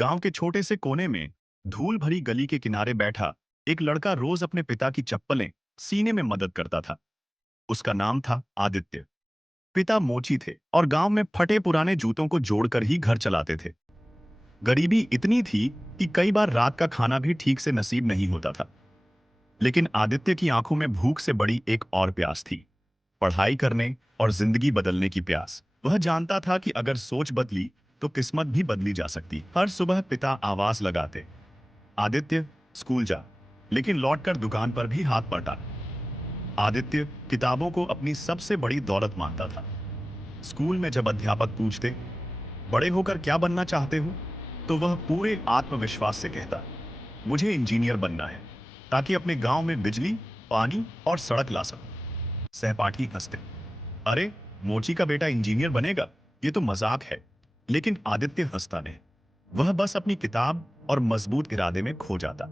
गांव के छोटे से कोने में धूल भरी गली के किनारे बैठा एक लड़का रोज अपने पिता की चप्पलें सीने में मदद करता था। उसका नाम था आदित्य। पिता मोची थे और गांव में फटे पुराने जूतों को जोड़कर ही घर चलाते थे। गरीबी इतनी थी कि कई बार रात का खाना भी ठीक से नसीब नहीं होता था। लेकिन आदित्य की आंखों में भूख से बड़ी एक और प्यास थी, पढ़ाई करने और जिंदगी बदलने की प्यास। वह जानता था कि अगर सोच बदली तो किस्मत भी बदली जा सकती। हर सुबह पिता आवाज लगाते, आदित्य स्कूल जा, लेकिन लौटकर दुकान पर भी हाथ पलटा। आदित्य किताबों को अपनी सबसे बड़ी दौलत मानता था। स्कूल में जब अध्यापक पूछते, बड़े होकर क्या बनना चाहते हो, तो वह पूरे आत्मविश्वास से कहता, मुझे इंजीनियर बनना है, ताकि अपने गांव में बिजली, पानी और सड़क ला सकूं। सहपाठी हंसते, अरे मोची का बेटा इंजीनियर बनेगा, ये तो मजाक है। लेकिन आदित्य हंसता नहीं, वह बस अपनी किताब और मजबूत इरादे में खो जाता।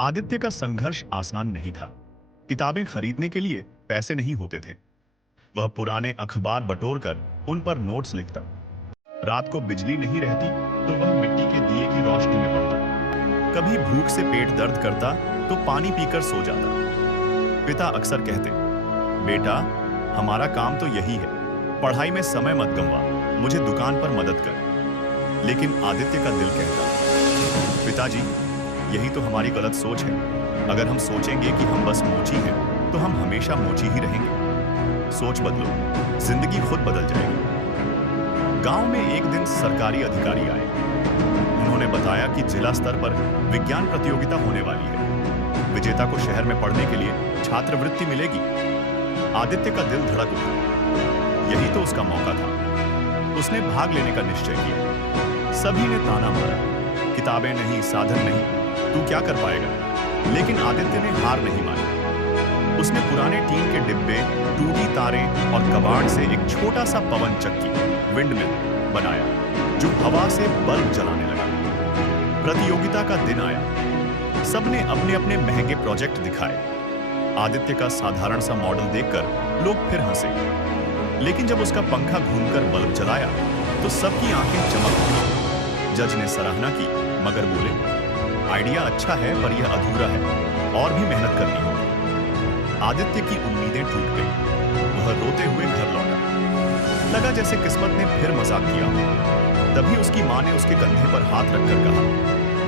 आदित्य का संघर्ष आसान नहीं था। किताबें खरीदने के लिए पैसे नहीं होते थे। वह पुराने अखबार बटोरकर उन पर नोट्स लिखता। रात को बिजली नहीं रहती तो वह मिट्टी के दिए की रोशनी में पढ़ता। कभी भूख से पेट दर्द करता तो पानी पीकर सो जाता। पिता अक्सर कहते, बेटा हमारा काम तो यही है, पढ़ाई में समय मत गंवा, मुझे दुकान पर मदद कर। लेकिन आदित्य का दिल कहता, पिताजी यही तो हमारी गलत सोच है। अगर हम सोचेंगे कि हम बस मोची हैं तो हम हमेशा मोची ही रहेंगे। सोच बदलो, जिंदगी खुद बदल जाएगी। गांव में एक दिन सरकारी अधिकारी आए। उन्होंने बताया कि जिला स्तर पर विज्ञान प्रतियोगिता होने वाली है। विजेता को शहर में पढ़ने के लिए छात्रवृत्ति मिलेगी। आदित्य का दिल धड़क उठा। यही तो उसका मौका था। उसने भाग लेने का निश्चय किया। सभी ने ताना मारा, किताबें नहीं, साधन नहीं, तू क्या कर पाएगा। लेकिन आदित्य ने हार नहीं मानी। उसने पुराने टीन के डिब्बे, टूटी तारें और कबाड़ से एक छोटा सा पवन चक्की, विंडमिल बनाया, जो हवा से बल्ब जलाने लगा। प्रतियोगिता का दिन आया। सबने अपने अपने महंगे प्रोजेक्ट दिखाए। आदित्य का साधारण सा मॉडल देखकर लोग फिर हंसे। लेकिन जब उसका पंखा घूमकर बल्ब जलाया तो सबकी आंखें चमक उठी। जज ने सराहना की मगर बोले, आइडिया अच्छा है पर यह अधूरा है, और भी मेहनत करनी होगी। आदित्य की उम्मीदें टूट गई। वह रोते हुए घर लौटा। लगा जैसे किस्मत ने फिर मजाक किया। तभी उसकी मां ने उसके कंधे पर हाथ रखकर कहा,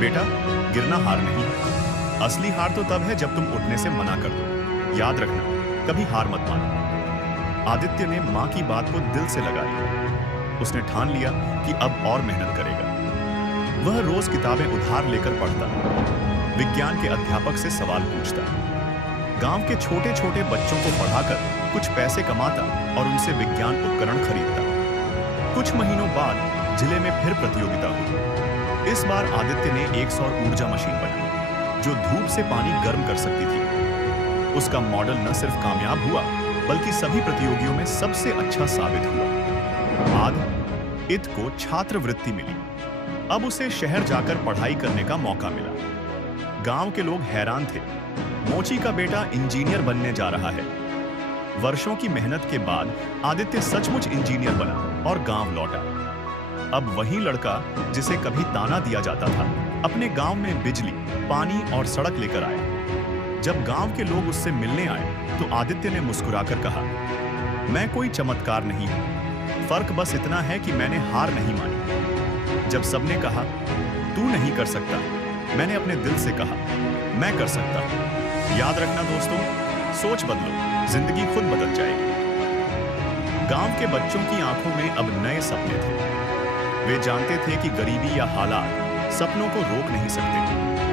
बेटा गिरना हार नहीं है। असली हार तो तब है जब तुम उठने से मना कर दो। याद रखना, कभी हार मत मानो। आदित्य ने मां की बात को दिल से लगा लिया। उसने ठान लिया कि अब और मेहनत करेगा। वह रोज किताबें उधार लेकर पढ़ता, विज्ञान के अध्यापक से सवाल पूछता, गांव के छोटे छोटे बच्चों को पढ़ाकर कुछ पैसे कमाता और उनसे विज्ञान उपकरण खरीदता। कुछ महीनों बाद जिले में फिर प्रतियोगिता हुई। इस बार आदित्य ने एक सौर ऊर्जा मशीन बनाई, जो धूप से पानी गर्म कर सकती थी। उसका मॉडल न सिर्फ कामयाब हुआ, बल्कि सभी प्रतियोगियों में सबसे अच्छा साबित हुआ। आदित्य को छात्रवृत्ति मिली। अब उसे शहर जाकर पढ़ाई करने का मौका मिला। गांव के लोग हैरान थे, मोची का बेटा इंजीनियर बनने जा रहा है। वर्षों की मेहनत के बाद आदित्य सचमुच इंजीनियर बना और गांव लौटा। अब वही लड़का जिसे कभी ताना दिया जाता था, अपने गांव में बिजली, पानी और सड़क लेकर आया। जब गांव के लोग उससे मिलने आए तो आदित्य ने मुस्कुराकर कहा, मैं कोई चमत्कार नहीं हूं, फर्क बस इतना है कि मैंने हार नहीं मानी। जब सबने कहा तू नहीं कर सकता, मैंने अपने दिल से कहा मैं कर सकता हूं। याद रखना दोस्तों, सोच बदलो, जिंदगी खुद बदल जाएगी। गांव के बच्चों की आंखों में अब नए सपने थे। वे जानते थे कि गरीबी या हालात सपनों को रोक नहीं सकते।